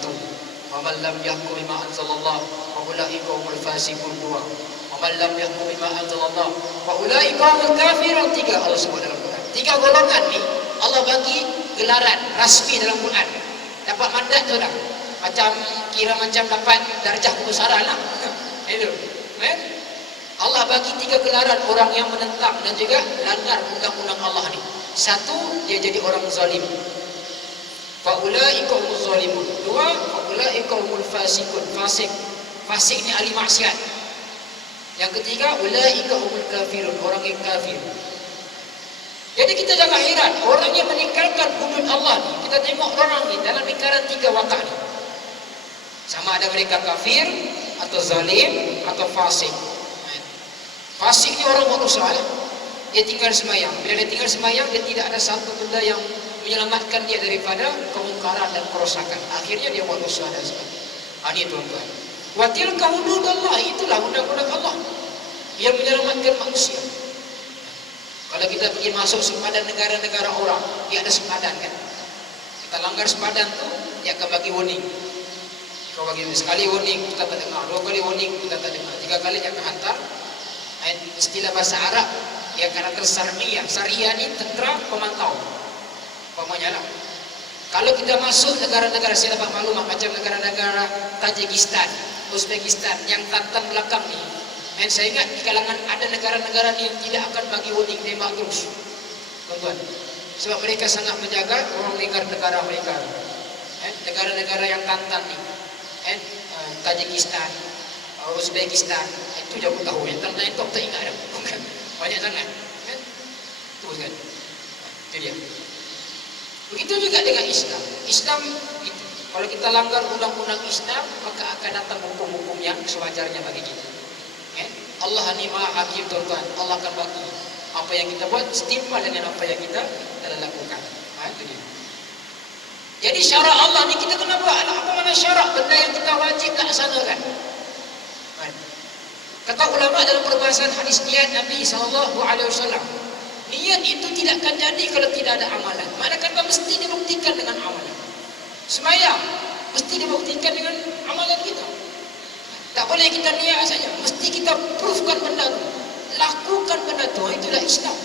Wa man lam yahkum bima anzalallah fa ulaika humul fasiqun. 2. Wa man lam yahkum bima anzalallah fa ulaika humul kafirun. 3 Allah sebut dalam Quran. 3 golongan ni Allah bagi gelaran rasmi dalam Quran. Dapat mandat tu dah. Macam kira macam dapat darjah kebesaran lah. Itu. Allah bagi 3 gelaran orang yang menentang dan juga langgar undang-undang Allah ni. 1, dia jadi orang zalim. Faulaika humuz zalimun. 2, faulaika humul fasiqun. Fasik. Fasik ni ahli maksiat. Yang ketiga, ulaika humul kafirun, orang yang kafir. Jadi kita jangan heran orang yang meninggalkan hudud Allah ni. Kita tengok orang ni dalam lingkaran 3 watak ni. Sama ada mereka kafir atau zalim atau fasik. Fasik ni orang buat dosa ya. Dia tinggal sembahyang. Bila dia tinggal sembahyang, dia tidak ada satu benda yang menyelamatkan dia daripada kemungkaran dan kerosakan. Akhirnya dia buat dosa dan sebagainya. Ini tuan-tuan. Wa tilka hududullah, itulah undang-undang Allah yang menyelamatkan manusia. Kalau kita pergi masuk sempadan negara-negara orang, dia ada sempadan kan. Kita langgar sempadan tu, dia akan bagi warning. Kalau bagi sekali warning kita tak dengar, 2 kali warning kita tak dengar, 3 kali dia akan hantar istilah bahasa Arab yang karakter sariyah. Sariyah ni tentera pemantau. Umpamanya lah. Kalau kita masuk negara-negara, saya dapat maklumat macam negara-negara Tajikistan, Uzbekistan yang tantang belakang ni. Saya ingat di kalangan ada negara-negara ni yang tidak akan bagi warning, tembak terus. Tuan-tuan. Sebab mereka sangat menjaga orang lingkar negara mereka. Negara-negara yang tantang ni. Tajikistan, Uzbekistan, itu jauh tahu. Yang tantang itu tak ingat dah. Banyak sangat. Terus kan. Itu dia. Begitu juga dengan Islam. Islam itu. Kalau kita langgar undang-undang Islam, maka akan datang hukum-hukum yang sewajarnya bagi kita. Allah ni Maha Hakim tuan-tuan. Allah akan bagi apa yang kita buat setimpal dengan apa yang kita telah lakukan. Itu dia. Jadi syarak Allah ni kita kena buat. Apa mana syarak? Benda yang kita wajib laksanakan. Kata ulama dalam perbahasan hadis niat Nabi SAW, niat itu tidak akan jadi kalau tidak ada amalan. Mana kata mesti dibuktikan dengan amalan. Sembahyang mesti dibuktikan dengan amalan kita. Tak boleh kita niat saja, mesti kita proofkan benda itu, lakukan benda itu. Itulah Islam.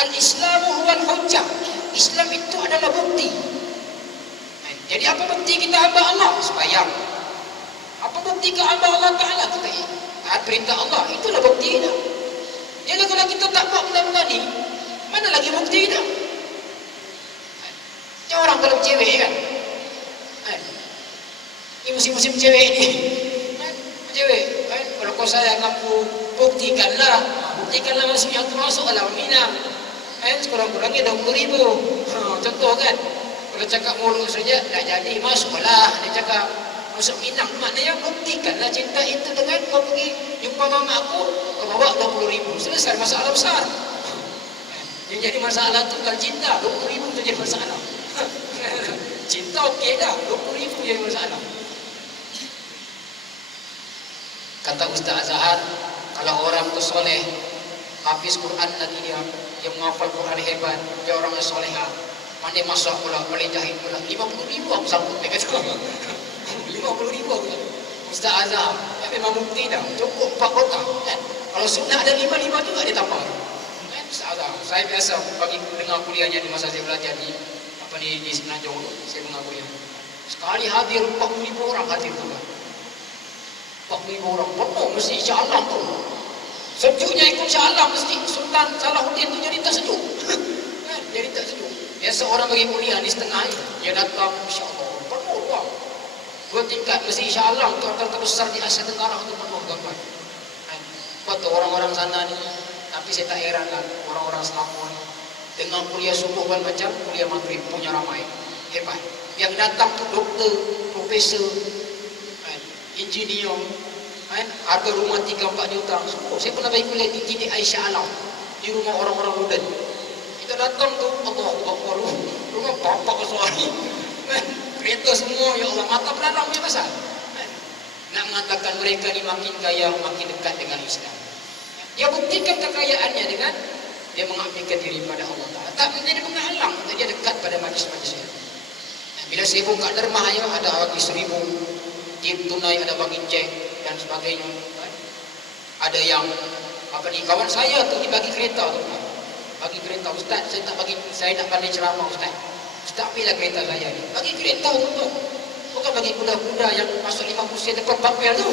Al-Islamu huwal hujjah. Islam itu adalah bukti. Jadi apa bukti kita hamba Allah? Sembahyang. Apa bukti ke hamba Allah Ta'ala? Kita taat perintah Allah. Itulah bukti kita. Jadi kalau kita tak buat benda-benda ni, mana lagi bukti kita? Macam orang kalau cewek kan, ini musim-musim cewek ni, cewek, kalau kau sayang aku, buktikanlah masuk yang termasuk dalam minang. Sekurang-kurangnya 20,000. Contoh kan, kalau cakap mulut saja tak jadi, masuklah. Dia cakap masuk minang, maknanya buktikanlah cinta itu dengan kau pergi jumpa mama aku, kau bawa 20,000. Selesai masalah besar. Yang jadi masalah tu bukan cinta, 20,000 tu jadi masalah. Cinta okey dah, 20,000 jadi masalah. Kata Ustaz Azhar, kalau orang tu soleh, hafiz Quran lagi dia menghafal Quran hebat, dia orang yang soleha, pandai masak pula, pandai jahit pula, 50,000 aku sanggup, dia kata. 50,000 aku sanggup. Ustaz Azhar, ya memang bukti dah, cukup 4 kotak. Kalau sunnah ada 5 juga dia tambah. Ustaz Azhar, saya biasa bagi dengar kuliahnya di masa saya belajar di Semenanjung, saya dengar kuliah. Sekali hadir 40,000 orang hadir tu. 40,000 orang penuh mesti insya-Allah tu. Sejuknya ikut insya-Allah mesti Sultan Salahuddin tu jadi tak sejuk. Kan? Jadi tak sejuk. Biasa orang bagi kuliah di setengah dia datang insya-Allah penuh ruang. 2 tingkat mesti insya-Allah untuk hotel terbesar di Asia Tenggara tu penuh tuan-tuan. Kan? Betul orang-orang sana ni, tapi saya tak heran lah orang-orang Selangor ni. Dengan kuliah subuh kan macam kuliah maghrib punya ramai. Hebat. Yang datang tu doktor, profesor, engineer, harga rumah 3-4 juta. Saya pernah bagi kuliah di Gidi Aisyah Alam di rumah orang-orang muda. Kita datang tu Allahu Akbar, rumah bapak suami, kereta semua, ya Allah, mata pelalang punya pasal. Nak mengatakan mereka ni makin kaya, makin dekat dengan Islam. Dia buktikan kekayaannya dengan dia mengabdikan diri pada Allah Ta'ala. Tak menjadi penghalang untuk dia dekat pada majlis-majlis. Bila saya buka dermah ada bagi 1,000, tip tunai ada bagi cek dan sebagainya. Ada yang kawan saya tu dibagi kereta tu. Bagi kereta, Ustaz, saya nak pandai ceramah Ustaz. Ustaz ambillah kereta saya ni. Bagi kereta tu. Bukan bagi kuda-kuda yang masuk 50 sen depan pampir tu.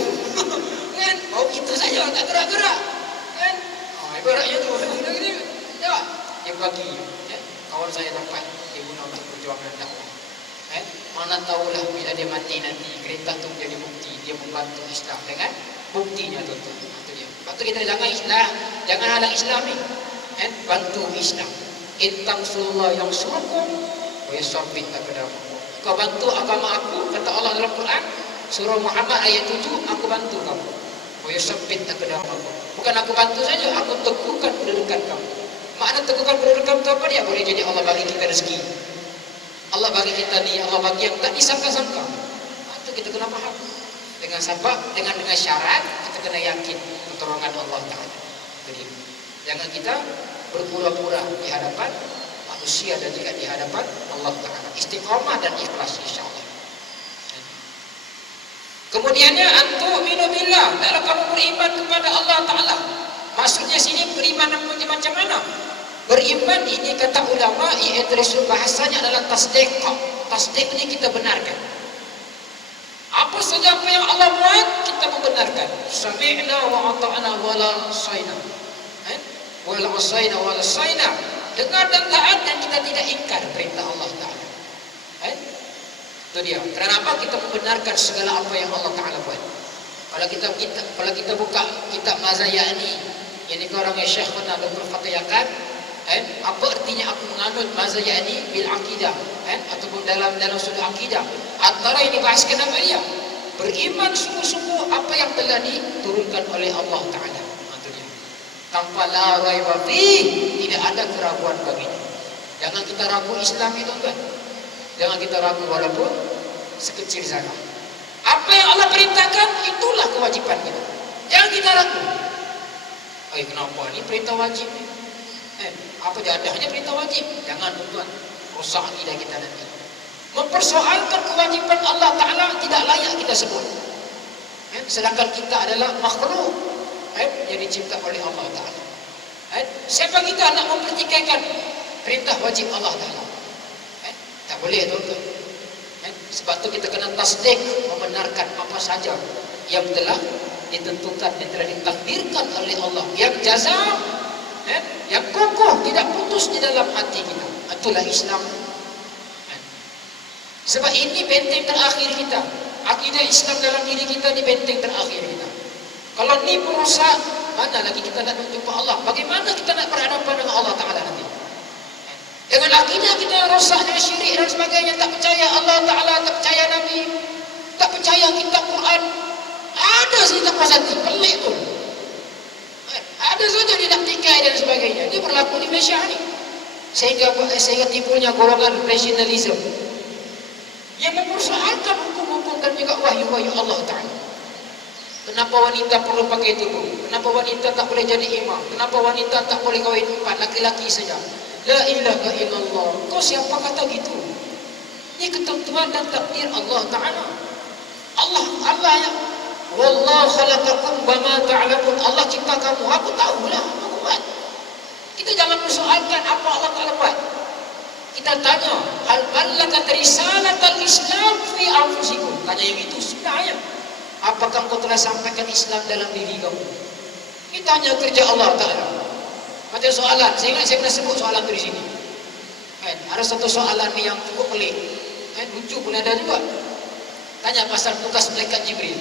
Kan? Mau kita saja tak gerak-gerak. Kan? Ibaratnya tu. Ya, dia bagi. Kawan saya dapat dia guna untuk perjuangan dakwah. Mana tahulah bila dia mati nanti kereta tu jadi bukti dia membantu Islam dengan buktinya tuan-tuan. Itu dia. Lepas tu kita jangan halang Islam ni. Bantu Islam. Intang surullah yang suruhkum wa yasabbit aqdamakum. Kau bantu agama aku, kata Allah dalam Quran, surah Muhammad ayat 7, aku bantu kamu. Wa yasabbit aqdamakum. Bukan aku bantu saja, aku teguhkan kedudukan kamu. Makna teguhkan kedudukan itu apa dia? Boleh jadi Allah bagi kita rezeki. Allah bagi kita ni, Allah bagi yang tak disangka-sangka. Itu kita kena faham. Dengan sebab, dengan syarat, kita kena yakin pertolongan Allah Ta'ala. Jadi, jangan kita berpura-pura di hadapan manusia dan juga di hadapan Allah Ta'ala. Istiqamah dan ikhlas insyaAllah. Kemudiannya, antu'minu billah. Kalau kamu beriman kepada Allah Ta'ala. Maksudnya sini beriman macam mana? Beriman ini kata ulama iaitu bahasanya adalah tasdik. Tasdik ini kita benarkan. Apa saja apa yang Allah buat kita membenarkan. Sami'na wa ata'na wa la sayna. Wa la sayna wa la sayna. Dengar dan taat dan kita tidak ingkar perintah Allah Taala. Itu dia. Kenapa kita membenarkan segala apa yang Allah Taala buat? Kalau kita buka kitab Mazayani, ini orang yang Syekh pernah berfatihahkan. Apa artinya aku menganut Mazayani bil akidah, ataupun dalam sudut akidah. Antara yang dibahaskan apa dia? Beriman sungguh-sungguh apa yang telah diturunkan oleh Allah Taala. Itu dia. Tanpa la raiba fi, tidak ada keraguan baginya. Jangan kita ragu Islam itu kan. Jangan kita ragu walaupun sekecil zarah. Apa yang Allah perintahkan itulah kewajiban kita. Jangan kita ragu. Kenapa ni perintah wajib ni? Apa jadahnya perintah wajib? Jangan tuan-tuan, rosak akidah kita nanti. Mempersoalkan kewajiban Allah Ta'ala tidak layak kita sebut. Sedangkan kita adalah makhluk yang dicipta oleh Allah Ta'ala. Siapa kita nak mempertikaikan perintah wajib Allah Ta'ala? Tak boleh tuan-tuan. Sebab tu kita kena tasdik, membenarkan apa saja yang telah ditentukan, yang telah ditakdirkan oleh Allah, yang jazam, yang kokoh, tidak putus di dalam hati kita. Itulah Islam. Sebab ini benteng terakhir kita. Akidah Islam dalam diri kita ni benteng terakhir kita. Kalau ni merosak, mana lagi kita nak jumpa Allah? Bagaimana kita nak berhadapan dengan Allah Ta'ala nanti? Dengan akidah kita yang rosak, dengan syirik dan sebagainya, tak percaya Allah Ta'ala, tak percaya Nabi, tak percaya kitab Quran, ada saja tak puas hati, pelik tu. Ada saja dia nak tikai dan sebagainya. Ini berlaku di Malaysia ni. sehingga timbulnya golongan rasionalisme yang mempersoalkan hukum-hukum dan juga wahyu-wahyu Allah Ta'ala. Kenapa wanita perlu pakai tudung? Kenapa wanita tak boleh jadi imam? Kenapa wanita tak boleh kahwin 4, laki-laki saja? La ilaha illallah. Kau siapa kata gitu? Ini ketentuan dan takdir Allah Ta'ala. Allah yang wallahu khalaqakum wa ma ta'lamun. Allah cipta kamu, aku tahulah, aku buat. Kita jangan persoalkan apa Allah Ta'ala buat. Kita tanya, hal ballagat risalatal Islam fi anfusikum. Tanya yang itu sebenarnya. Apakah kau telah sampaikan Islam dalam diri kamu? Kita tanya kerja Allah Ta'ala. Macam soalan, saya ingat saya pernah sebut soalan tu di sini. Ada satu soalan ni yang cukup pelik. Lucu pun ada juga. Tanya pasal tugas malaikat Jibril.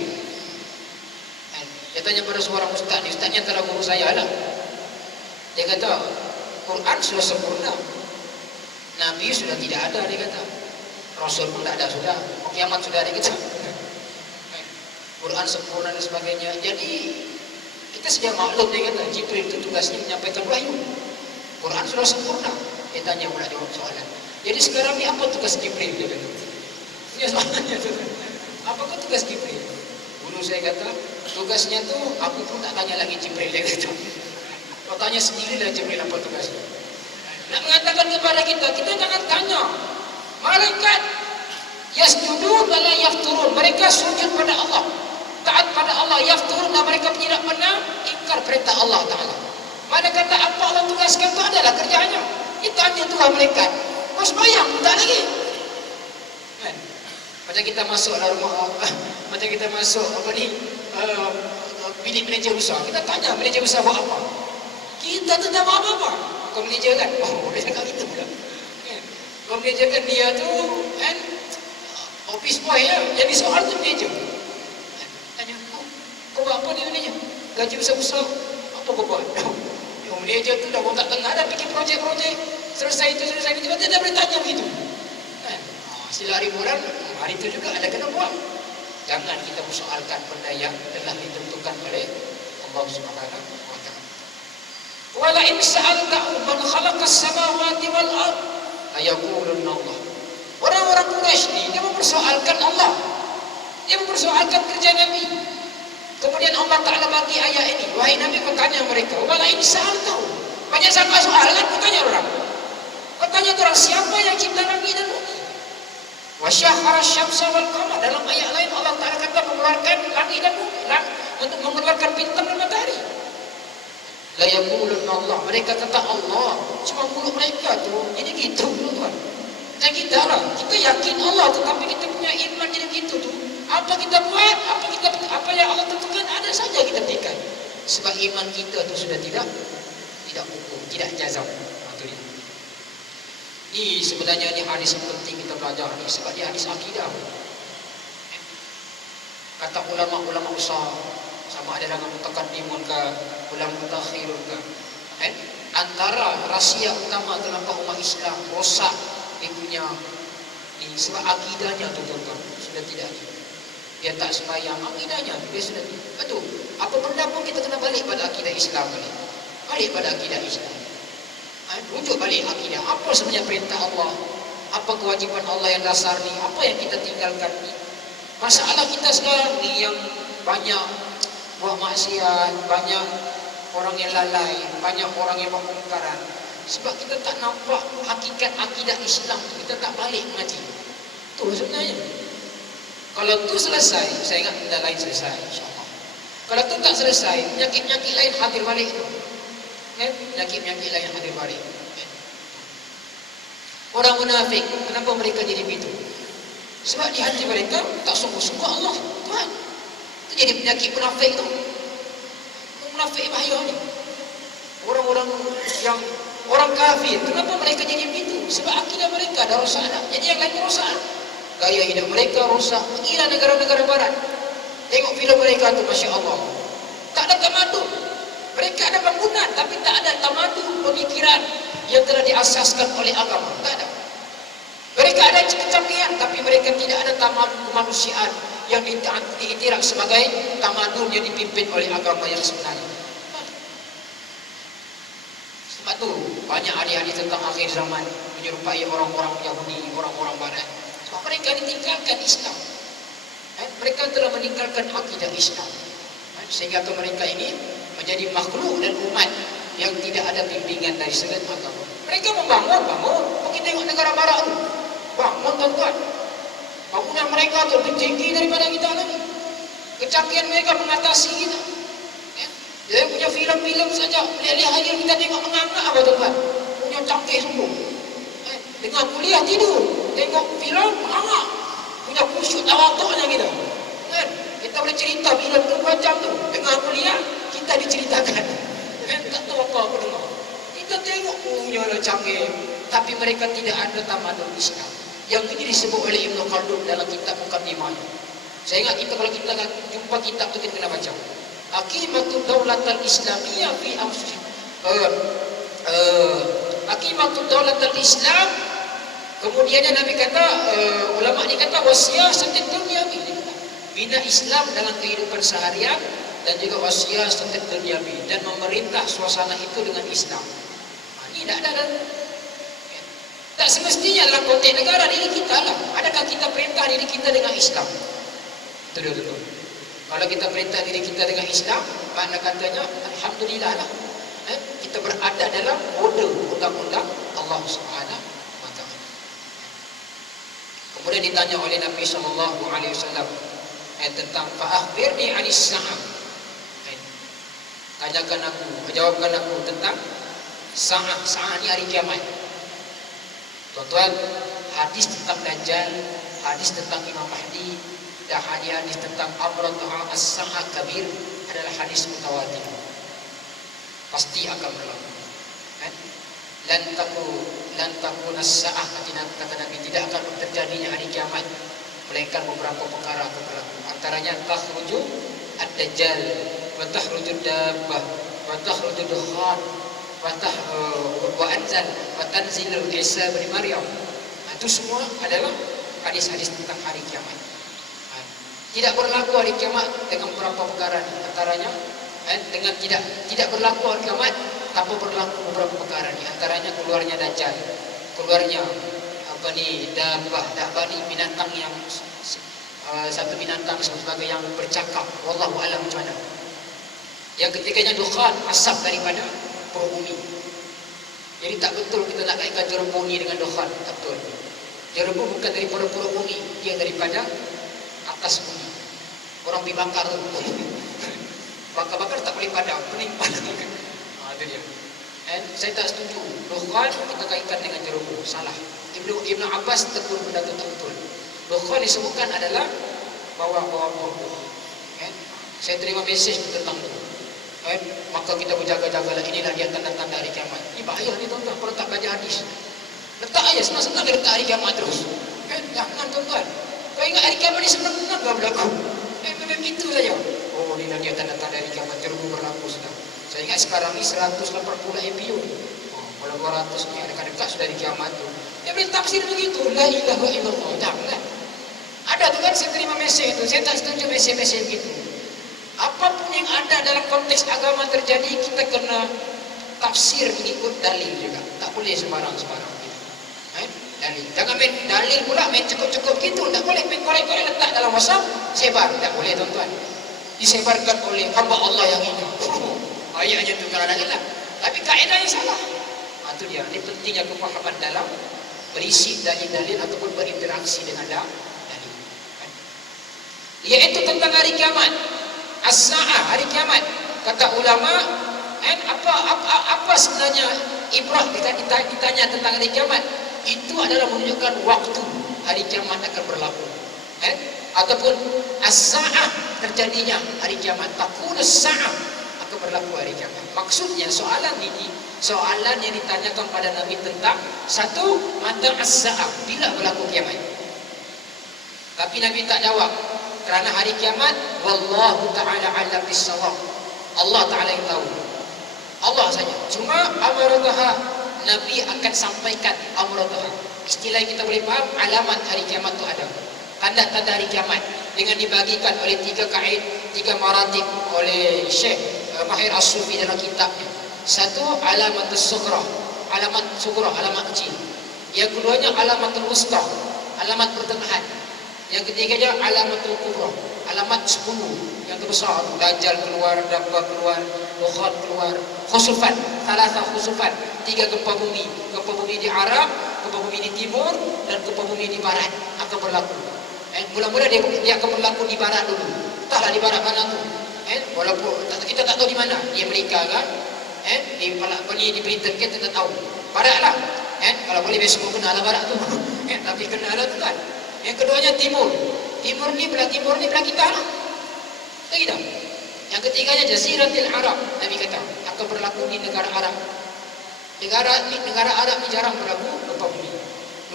Dia tanya pada seorang ustaz ni, ustaznya antara guru saya lah. Dia kata, Quran sudah sempurna, Nabi sudah tidak ada, dia kata. Rasul pun tak ada sudah, kiamat sudah, dia kata. Quran sempurna dan sebagainya. Jadi kita sudah maklum, dia kata, Jibril itu tugasnya menyampaikan wahyu. Quran sudah sempurna. Dia tanya pula jawab soalan. Jadi sekarang ni apa tugas Jibril, dia kata. Ini soalannya tu. Apakah tugas Jibril? Guru saya kata, tugasnya tu aku pun tak tanya lagi Jibril, dia kata. Kau tanya sendirilah Jibril apa tugasnya. Nak mengatakan kepada kita jangan tanya. Malaikat yasjudun wa la yafturun. Mereka sujud pada Allah, taat pada Allah, yafturun, dan mereka tidak pernah ingkar perintah Allah Ta'ala. Mana kata apa Allah tugaskan itu adalah kerjanya. Kita hanya Tuhan malaikat. Kau sembahyang, tak lagi. Macam kita masuk dalam rumah, macam kita masuk bilik manajer besar. Kita tanya manajer besar buat apa? Kita tu tak buat apa-apa. Kau manajer kan? Oh, dia cakap gitu pula. Kau manajer kan dia tu office boy ya. Jadi soal tu manajer. Tanya kau buat apa dia manajer? Gaji besar-besar. Apa kau buat? Manajer tu dah tak tengah dah bikin projek-projek. Selesai itu juga dia dah boleh tanya begitu. Sila hari bulan, hari itu juga ada kena buat. Jangan kita persoalkan benda yang telah ditentukan oleh Allah Subhanahu wa Ta'ala. Wala in sa'altahu man khalaqas samawati wal ard ayaqulunna Allah. Orang-orang Quraisy ni dia mempersoalkan Allah. Dia mempersoalkan kerja Nabi. Kemudian Allah Ta'ala bagi ayat ini, wahai Nabi, kau tanya mereka, wala in sa'altahu. Banyak sama soalan, kau tanya orang. Kau tanya orang, siapa yang cipta Nabi dan bumi? Wa syahara syamsa wal qamar. Dalam ayat lain Allah Ta'ala kata mengeluarkan langit dan bumi untuk mengeluarkan bintang dan matahari. La yaqulunna Allah. Mereka kata Allah. Cuma mulut mereka tu jadi gitu tuan. Dan kita lah, kita yakin Allah, tetapi kita punya iman jadi gitu tu. Apa kita buat, apa yang Allah tentukan ada saja kita berikan. Sebab iman kita tu sudah tidak ukur, tidak jazam. Ini sebenarnya ni hadis yang penting kita belajar ni, sebab dia hadis akidah. Kata ulama-ulama besar, sama ada dengan mutaqaddimun ke ulama mutakhirun ke, antara rahsia utama kenapa umat Islam rosak dia punya ni, sebab akidahnya tu tuan-tuan sudah tidak ada. Dia tak sembahyang, akidahnya dia sudah betul. Apa benda pun kita kena balik pada akidah Islam balik pada akidah Islam. Rujuk balik akidah. Apa sebenarnya perintah Allah? Apa kewajiban Allah yang dasar ni? Apa yang kita tinggalkan ni? Masalah kita sekarang ni yang banyak buat maksiat, banyak orang yang lalai, banyak orang yang buat kemungkaran. Sebab kita tak nampak hakikat akidah Islam. Kita tak balik mengaji. Itu sebenarnya. Kalau tu selesai, saya ingat benda lain selesai, insyaAllah. Kalau tu tak selesai, penyakit-penyakit lain hadir balik tu. Penyakit-penyakit lain hadir balik. Orang munafik, kenapa mereka jadi begitu? Sebab di hati mereka tak sungguh-sungguh Allah Tuhan. Itu jadi penyakit munafik tu. Munafik bahaya ni. Orang-orang yang orang kafir, kenapa mereka jadi begitu? Sebab akidah mereka dah rosak dah. Jadi yang lain rosak. Gaya hidup mereka rosak. Pergilah negara-negara barat, tengok filem mereka tu, Masya Allah. Tak ada tamadun. Mereka ada bangunan tapi tak ada tamadun, pemikiran yang telah diasaskan oleh agama. Tak ada. Mereka ada kecanggihan tapi mereka tidak ada tamadun kemanusiaan yang diiktiraf sebagai tamadun yang dipimpin oleh agama yang sebenarnya. Sebab tu banyak hadis-hadis tentang akhir zaman menyerupai orang-orang Yahudi, orang-orang Barat. Sebab mereka ditinggalkan Islam. Mereka telah meninggalkan akidah Islam. Sehingga mereka ini menjadi makhluk dan umat yang tidak ada bimbingan dari selain agama. Mereka bangun. Mungkin tengok negara barat tu. Bangun tuan-tuan. Bangunan mereka tu lebih tinggi daripada kita lagi. Kecanggihan mereka mengatasi kita. Dia punya filem-filem saja. Lihat-lihat aja kita tengok menganga apa tuan-tuan. Punya canggih sungguh. Dengar kuliah tidur. Tengok filem menganga. Punya khusyuk tawaduknya kita. Kan? Kita boleh cerita filem tu macam tu. Dengar kuliah kita diceritakan. Tak tahu apa dengar. Kita tengok punya canggih. Tapi mereka tidak ada tamadun Islam. Yang ini disebut oleh Ibn Khaldun dalam kitab Muqaddimah. Saya ingat kita kalau kita jumpa kitab tu kita kena baca. Aqimatud Daulatul Islamiyah fi Aqimatud Daulatul Islam. Kemudian Nabi kata, ulama ni kata wasiyasatud dunyawi. Bina Islam dalam kehidupan seharian dan juga wasiyasatud dunyawi dan memerintah suasana itu dengan Islam. Ini tak ada. Tak semestinya dalam konteks negara diri kita lah. Adakah kita perintah diri kita dengan Islam? Itu dia betul. Kalau kita perintah diri kita dengan Islam, makna katanya alhamdulillah lah. Kita berada dalam model undang-undang Allah Subhanahu wa taala. Kemudian ditanya oleh Nabi sallallahu alaihi wasallam tentang fa'akhbirni 'anis sa'ah. Tanyakan aku, jawabkan aku tentang sa'ah. Sa'ah ni hari kiamat. Tuan-tuan, hadis tentang Dajjal, hadis tentang Imam Mahdi, dan hadis tentang Amrullah as-Sa'ah Kabir adalah hadis mutawatir. Pasti akan berlaku. Lan takun as-Sa'ah, kata Nabi, tidak akan terjadinya hari kiamat melainkan beberapa perkara akan berlaku. Antaranya takhruju ad-Dajjal, wa takhruju dabbah, wa takhruju dukhan, wa anzal wa tanzilul Isa bin Maryam. Itu semua adalah hadis-hadis tentang hari kiamat. Tidak berlaku hari kiamat dengan beberapa perkara. Antaranya dengan tidak berlaku hari kiamat tanpa berlaku beberapa perkara ni. Antaranya keluarnya Dajjal, keluarnya dabbah ni binatang yang satu binatang sebagai yang bercakap. Wallahu a'lam macam mana. Yang ketiganya dukhan, asap daripada perut bumi. Jadi tak betul kita nak kaitkan jerebu ni dengan dukhan. Tak betul. Jerebu bukan daripada perut bumi, dia daripada atas bumi. Orang pergi bakar tu. Bakar-bakar tak boleh padam, pening padam. Itu dia. Saya tak setuju. Dukhan kita kaitkan dengan jerebu. Salah. Ibn Abbas tegur benda tu tak betul. Dukhan disebutkan adalah bawah-bawah bumi. Saya terima mesej tentang tu. Maka kita berjaga-jagalah. Inilah dia tanda-tanda hari kiamat. Ini bahaya ni tuan-tuan kalau tak belajar hadis. Letak aja senang-senang dia letak hari kiamat terus. Jangan tuan-tuan. Kau ingat hari kiamat ni senang-senang tak berlaku. Memang gitu saja. Oh, inilah dia tanda-tanda hari kiamat. Jerubu berlaku sudah. Saya ingat sekarang ni 180 MPU. Kalau 200 ni dekat-dekat sudah hari kiamat tu. Dia boleh tafsir begitu. La ilaha illallah. Jangan. Ada tu kan saya terima mesej tu. Saya tak setuju mesej-mesej begitu. Apapun yang ada dalam konteks agama terjadi, kita kena tafsir mengikut dalil juga. Tak boleh sembarang-sembarang. Dalil. Jangan main dalil pula, main cukup-cukup gitu. Tak boleh main korek-korek letak dalam WhatsApp, sebar. Tak boleh tuan-tuan. Disebarkan oleh hamba Allah yang ini. Ayatnya tu kalau ada lah. Tapi kaedahnya salah. Itu dia. Ini pentingnya kefahaman dalam berisi dalil-dalil ataupun berinteraksi dengan dalil. Iaitu tentang hari kiamat. As-Sa'ah, hari kiamat. Kata ulama, apa sebenarnya ibrah ditanya tentang hari kiamat? Itu adalah menunjukkan waktu hari kiamat akan berlaku. Ataupun as-Sa'ah, terjadinya hari kiamat. Takun as-Sa'ah, akan berlaku hari kiamat. Maksudnya soalan ini, soalan yang ditanyakan pada Nabi tentang satu, mata as-Sa'ah, bila berlaku kiamat. Tapi Nabi tak jawab. Kerana hari kiamat, wallahu ta'ala a'lam bis-shawab. Allah Ta'ala yang tahu. Allah saja. Cuma amrullah, Nabi akan sampaikan amrullah. Istilah yang kita boleh faham, alamat hari kiamat itu ada. Tanda-tanda hari kiamat dengan dibagikan oleh tiga maratib oleh Syekh Mahir As-Sufi dalam kitabnya. Satu, alamat as-sughra. alamat sughra, alamat kecil. Yang keduanya alamatul wusta, alamat pertengahan. Yang ketiganya alamatul kubra, alamat 10 yang terbesar. Dajjal keluar, Dabba keluar, Dukhan keluar, khusufan, thalatha khusufan, 3 gempa bumi. Gempa bumi di Arab, gempa bumi di timur, dan gempa bumi di barat akan berlaku. Mula-mula dia akan berlaku di barat dulu. Entahlah di barat mana tu. Walaupun kita tak tahu di mana. Di Amerika kan? Di Britain kita tak tahu. Barat lah. Kalau boleh besok kena lah barat tu. Tapi kena lah tu kan. Yang keduanya timur. Timur ni belah kita lah. Tak kita. Yang ketiganya Jaziratul Arab. Nabi kata akan berlaku di negara Arab. Negara Arab ni jarang berlaku gempa bumi.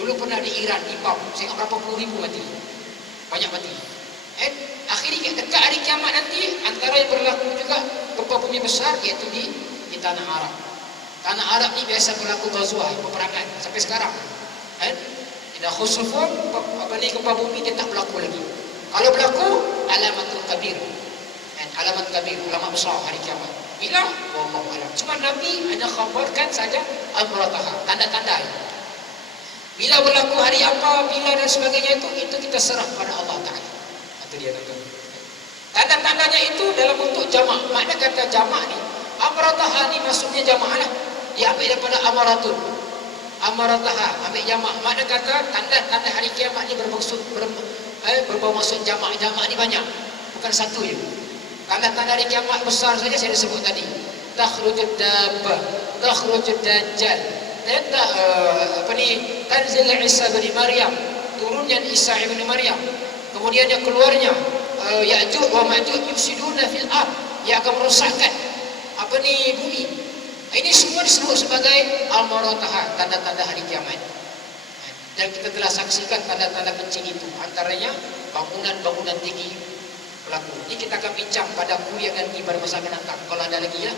Dulu pernah di Iran, di Pam. Saya ingat berapa puluh ribu mati. Banyak mati. Akhirnya dekat hari kiamat nanti, antara yang berlaku juga gempa bumi besar, iaitu di tanah Arab. Tanah Arab ni biasa berlaku ghazwah, peperangan sampai sekarang. Tidak khusufun, gempa bumi dia tak berlaku lagi. Kalau berlaku, alamatul kabir. Alamat kabir, ulama besar hari kiamat. Bila? Wallahu alam. Cuma Nabi hanya khabarkan saja amrataha, tanda-tanda. Bila berlaku hari apa, bila dan sebagainya itu kita serah pada Allah Ta'ala. Itu dia tuan-tuan. Tanda-tandanya itu dalam bentuk jamak. Makna kata jamak ni, amrataha ni maksudnya jamak lah. Dia ambil daripada amaratun. Amarataha, ambil jamak. Makna kata tanda-tanda hari kiamat ni berbau maksud jamak. Jamak ni banyak, bukan satu je. Tanda-tanda hari kiamat besar saja saya sebut tadi. Takhrujud dabbah, takhrujud dajjal, tanzil Isa bin Maryam, turunnya Isa bin Maryam. Kemudian yang keluarnya Ya'juj wa Ma'juj yufsiduna fil ard, yang akan merosakkan bumi. Ini semua disebut sebagai al-marataha, tanda-tanda hari kiamat. Dan kita telah saksikan tanda-tanda kecil itu, antaranya bangunan-bangunan tinggi berlaku. Ini kita akan bincang pada kuliah nanti pada masa akan datang, kalau ada lagi ya.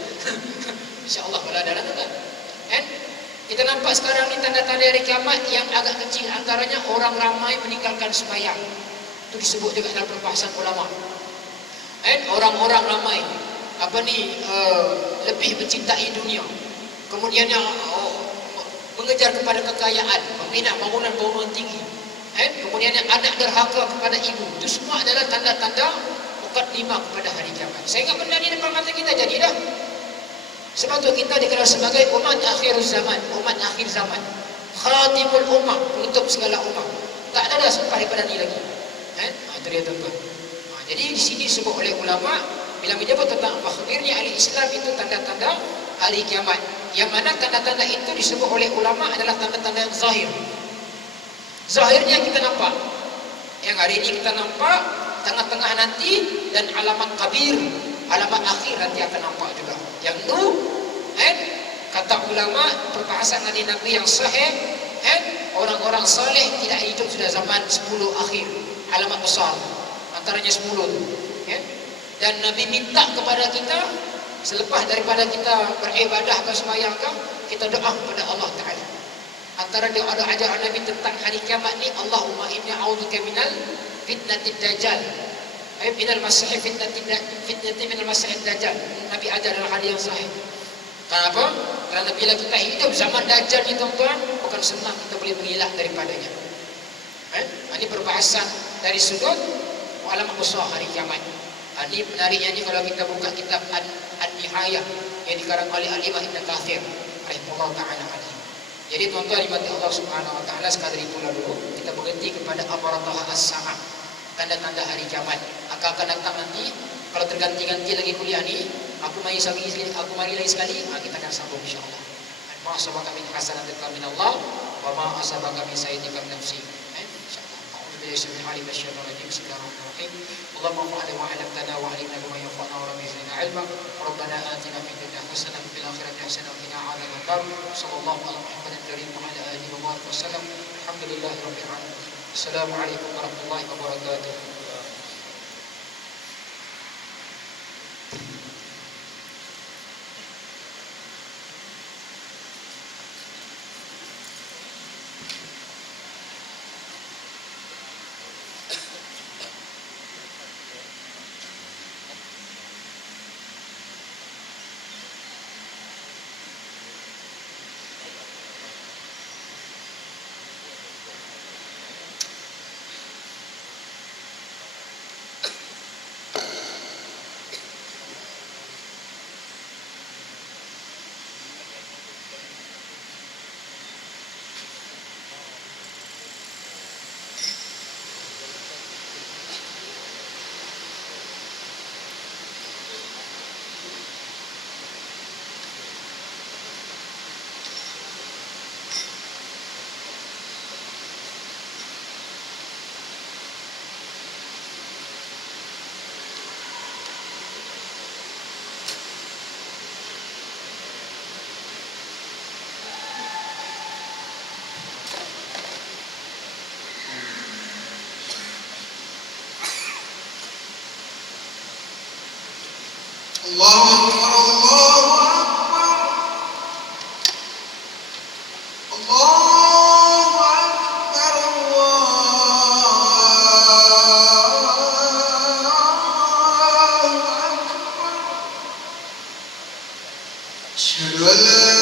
InsyaAllah kalau ada lagi kan. Kita nampak sekarang ni tanda-tanda hari kiamat yang agak kecil, antaranya orang ramai meninggalkan sembahyang. Itu disebut juga dalam perbahasan ulama. Orang-orang ramai lebih mencintai dunia. Kemudian yang mengejar kepada kekayaan, membina bangunan-bangunan tinggi. Kemudian yang anak derhaka kepada ibu. Itu semua adalah tanda-tanda mukadimah kepada hari kiamat. Sehingga benda ni depan mata kita jadi dah. Sebab tu kita dikenal sebagai umat akhir zaman, umat akhir zaman. Khatimul ummah, penutup segala ummah. Tak ada dah sampai daripada ni lagi. Itu dia tuan-tuan. Jadi di sini disebut oleh ulama bila menyebut tentang akhirnya ahli Islam itu tanda-tanda hari kiamat. Yang mana tanda-tanda itu disebut oleh ulama adalah tanda-tanda yang zahir. Zahirnya kita nampak. Yang hari ini kita nampak, tengah-tengah nanti, dan alamat kabir, alamat akhir nanti akan nampak juga. Yang itu, kata ulama, perbahasan Nabi-Nabi yang sahih, orang-orang saleh tidak hidup sudah zaman 10 akhir, alamat besar, antaranya 10 itu. Dan Nabi minta kepada kita, selepas daripada kita beribadah ke sembahyang, kita doa kepada Allah Ta'ala. Antara doa ajaran Nabi tentang hari kiamat ni, Allahumma inni a'udzubika minal fitnatid dajjal, minal masih fitnati minal masih dajjal. Nabi ajar dalam hadis yang sahih. Kenapa? Kerana bila kita hidup zaman dajjal ni tuan-tuan, bukan senang kita boleh mengelak daripadanya. Ini perbahasan dari sudut alamat besar hari kiamat. Ini menariknya ni kalau kita buka kitab An-Nihayah yang dikarang oleh Al-Imam Ibn Katsir rahimahullah ta'ala alaihi. Jadi tuan-tuan dimati Allah Subhanahu wa taala, sekadar itulah dulu kita berhenti kepada amarataha as-sa'ah, tanda-tanda hari kiamat. Akan datang nanti kalau terganti-ganti lagi kuliah ni, aku mari lagi sekali, kita akan sambung insyaallah. Ma asabaka min hasanatin min Allah wa ma asabaka min sayyi'atin min nafsi. Bismillahirrahmanirrahim. Allahumma fa'al wa 'allamtana wa 'allimna bima yanfa'una wa zidna 'ilma. Rabbana atina fid dunya hasanah wa fil akhirati hasanah wa qina 'adzaban nar. Sallallahu ala Muhammadin karim wa ala alihi wa sallam. Alhamdulillahirabbil alamin. Assalamualaikum warahmatullahi wabarakatuh. أشهد أن لا